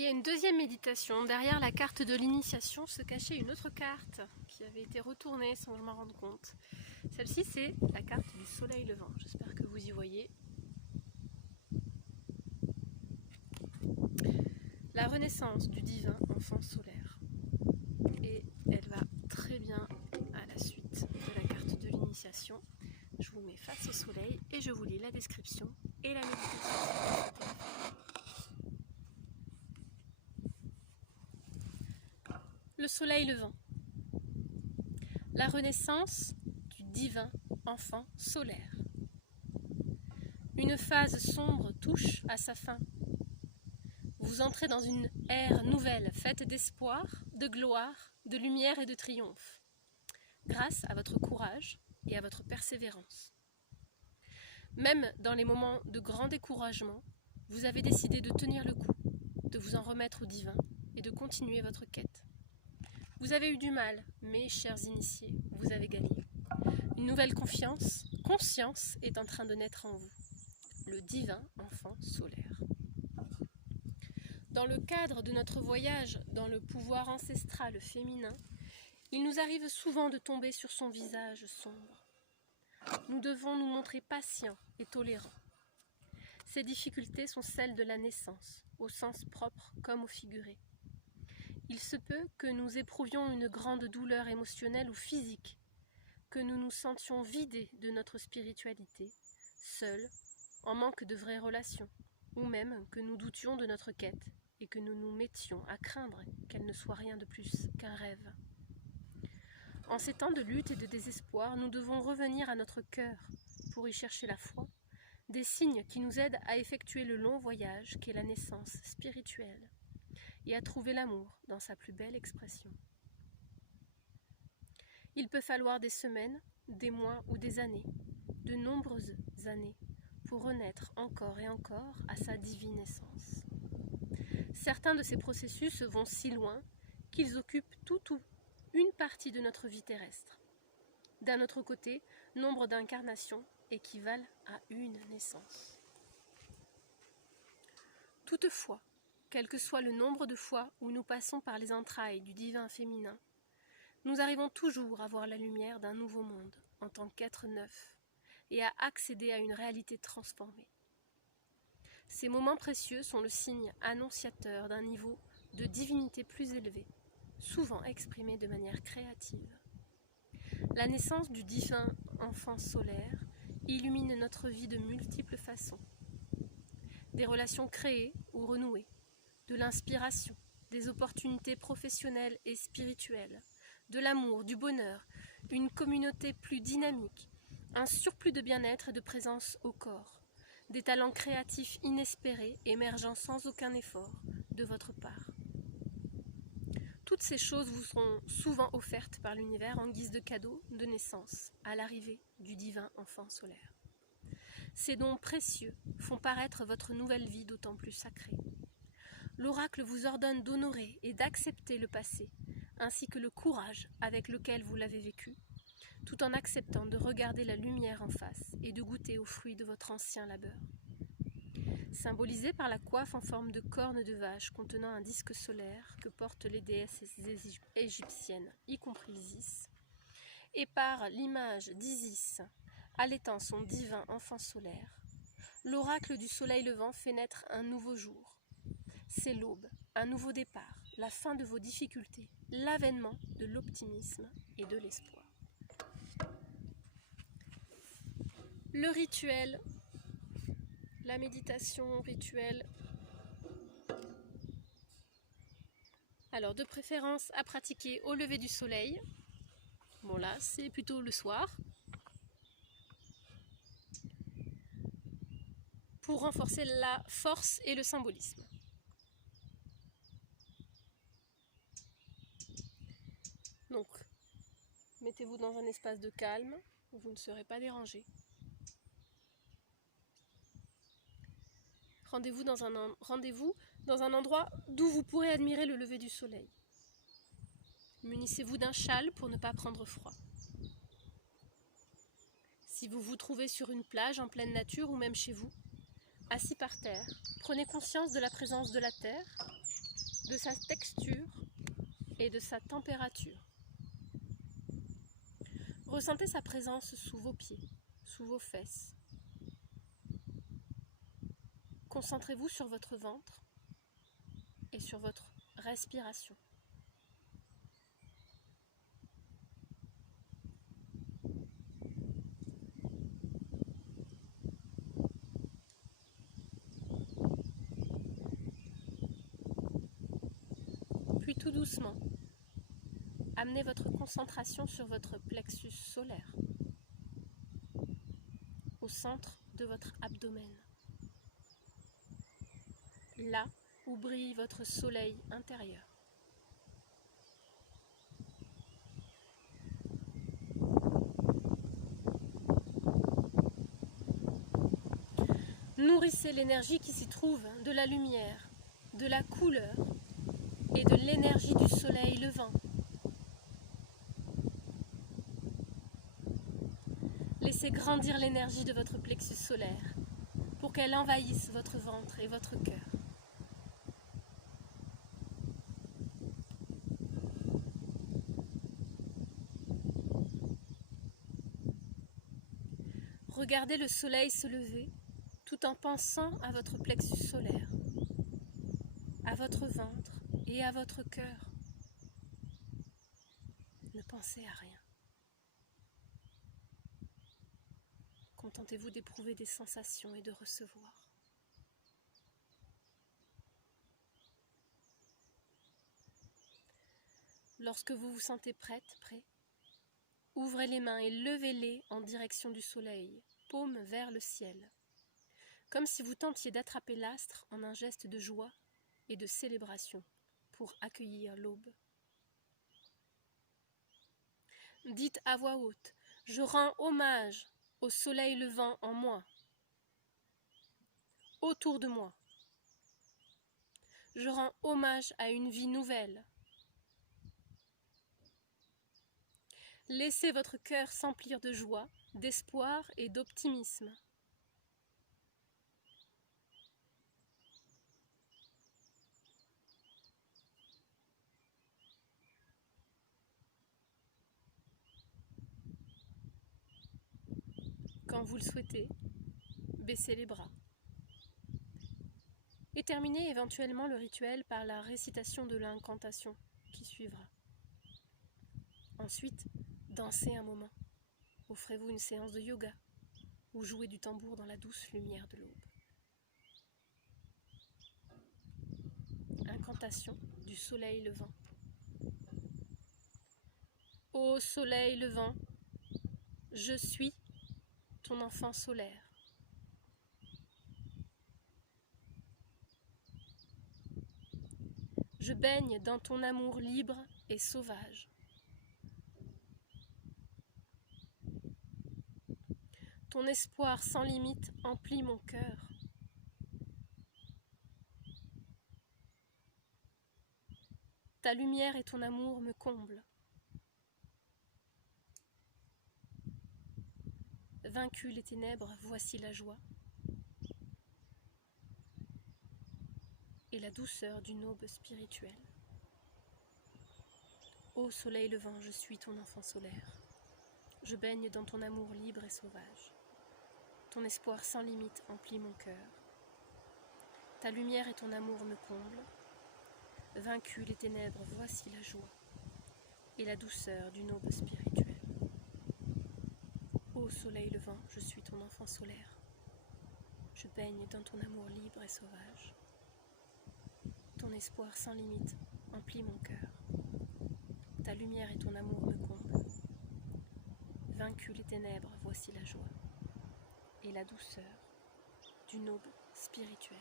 Il y a une deuxième méditation. Derrière la carte de l'initiation se cachait une autre carte qui avait été retournée sans que je m'en rende compte. Celle-ci, c'est la carte du soleil levant. J'espère que vous y voyez. La renaissance du divin enfant solaire. Et elle va très bien à la suite de la carte de l'initiation. Je vous mets face au soleil et je vous lis la description et la méditation. Le soleil levant. La renaissance du divin enfant solaire. Une phase sombre touche à sa fin. Vous entrez dans une ère nouvelle, faite d'espoir, de gloire, de lumière et de triomphe, grâce à votre courage et à votre persévérance. Même dans les moments de grand découragement, vous avez décidé de tenir le coup, de vous en remettre au divin et de continuer votre quête. Vous avez eu du mal, mais, chers initiés, vous avez gagné. Une nouvelle conscience est en train de naître en vous. Le divin enfant solaire. Dans le cadre de notre voyage dans le pouvoir ancestral féminin, il nous arrive souvent de tomber sur son visage sombre. Nous devons nous montrer patients et tolérants. Ces difficultés sont celles de la naissance, au sens propre comme au figuré. Il se peut que nous éprouvions une grande douleur émotionnelle ou physique, que nous nous sentions vidés de notre spiritualité, seuls, en manque de vraies relations, ou même que nous doutions de notre quête et que nous nous mettions à craindre qu'elle ne soit rien de plus qu'un rêve. En ces temps de lutte et de désespoir, nous devons revenir à notre cœur pour y chercher la foi, des signes qui nous aident à effectuer le long voyage qu'est la naissance spirituelle et à trouver l'amour dans sa plus belle expression. Il peut falloir des semaines, des mois ou des années, de nombreuses années, pour renaître encore et encore à sa divine essence. Certains de ces processus vont si loin qu'ils occupent tout ou une partie de notre vie terrestre. D'un autre côté, nombre d'incarnations équivalent à une naissance. Toutefois, quel que soit le nombre de fois où nous passons par les entrailles du divin féminin, nous arrivons toujours à voir la lumière d'un nouveau monde en tant qu'être neuf et à accéder à une réalité transformée. Ces moments précieux sont le signe annonciateur d'un niveau de divinité plus élevé, souvent exprimé de manière créative. La naissance du divin enfant solaire illumine notre vie de multiples façons. Des relations créées ou renouées, de l'inspiration, des opportunités professionnelles et spirituelles, de l'amour, du bonheur, une communauté plus dynamique, un surplus de bien-être et de présence au corps, des talents créatifs inespérés émergeant sans aucun effort de votre part. Toutes ces choses vous seront souvent offertes par l'univers en guise de cadeau de naissance à l'arrivée du divin enfant solaire. Ces dons précieux font paraître votre nouvelle vie d'autant plus sacrée. L'oracle vous ordonne d'honorer et d'accepter le passé, ainsi que le courage avec lequel vous l'avez vécu, tout en acceptant de regarder la lumière en face et de goûter aux fruits de votre ancien labeur. Symbolisé par la coiffe en forme de corne de vache contenant un disque solaire que portent les déesses égyptiennes, y compris Isis, et par l'image d'Isis allaitant son divin enfant solaire, l'oracle du soleil levant fait naître un nouveau jour. C'est l'aube, un nouveau départ, la fin de vos difficultés, l'avènement de l'optimisme et de l'espoir. Le rituel, la méditation rituelle. Alors, de préférence à pratiquer au lever du soleil. Bon là, c'est plutôt le soir. Pour renforcer la force et le symbolisme. Donc, mettez-vous dans un espace de calme où vous ne serez pas dérangé. Rendez-vous dans un endroit d'où vous pourrez admirer le lever du soleil. Munissez-vous d'un châle pour ne pas prendre froid. Si vous vous trouvez sur une plage en pleine nature ou même chez vous, assis par terre, prenez conscience de la présence de la terre de sa texture et de sa température. Ressentez sa présence sous vos pieds, sous vos fesses. Concentrez-vous sur votre ventre et sur votre respiration. Puis tout doucement, amenez votre concentration sur votre plexus solaire, au centre de votre abdomen, là où brille votre soleil intérieur. Nourrissez l'énergie qui s'y trouve de la lumière, de la couleur et de l'énergie du soleil levant. Laissez grandir l'énergie de votre plexus solaire pour qu'elle envahisse votre ventre et votre cœur. Regardez le soleil se lever tout en pensant à votre plexus solaire, à votre ventre et à votre cœur. Ne pensez à rien. Contentez-vous d'éprouver des sensations et de recevoir. Lorsque vous vous sentez prêt, ouvrez les mains et levez-les en direction du soleil, paume vers le ciel, comme si vous tentiez d'attraper l'astre en un geste de joie et de célébration pour accueillir l'aube. Dites à voix haute, je rends hommage au soleil levant en moi, autour de moi. Je rends hommage à une vie nouvelle. Laissez votre cœur s'emplir de joie, d'espoir et d'optimisme. Quand vous le souhaitez, baissez les bras. Et terminez éventuellement le rituel par la récitation de l'incantation qui suivra. Ensuite, dansez un moment. Offrez-vous une séance de yoga ou jouez du tambour dans la douce lumière de l'aube. Incantation du soleil levant. Ô soleil levant, je suis ton enfant solaire. Je baigne dans ton amour libre et sauvage. Ton espoir sans limite emplit mon cœur. Ta lumière et ton amour me comblent. Vaincu les ténèbres, voici la joie et la douceur d'une aube spirituelle. Ô soleil levant, je suis ton enfant solaire. Je baigne dans ton amour libre et sauvage. Ton espoir sans limite emplit mon cœur. Ta lumière et ton amour me comblent. Vaincu les ténèbres, voici la joie et la douceur d'une aube spirituelle. Ô soleil levant, je suis ton enfant solaire. Je baigne dans ton amour libre et sauvage. Ton espoir sans limite emplit mon cœur. Ta lumière et ton amour me comblent. Vaincu les ténèbres, voici la joie et la douceur d'une aube spirituelle.